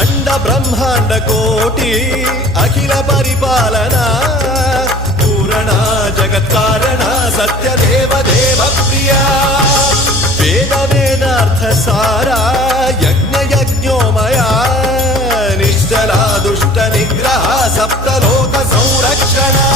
अंड ब्रह्मांड कोटि अखिल परिपालना पूरणा जगत्कारणा सत्यदेव देव प्रिया वेद वेदार्थ सारा यज्ञ यज्ञोमया निश्चला दुष्ट निग्रह सप्तलोक संरक्षणा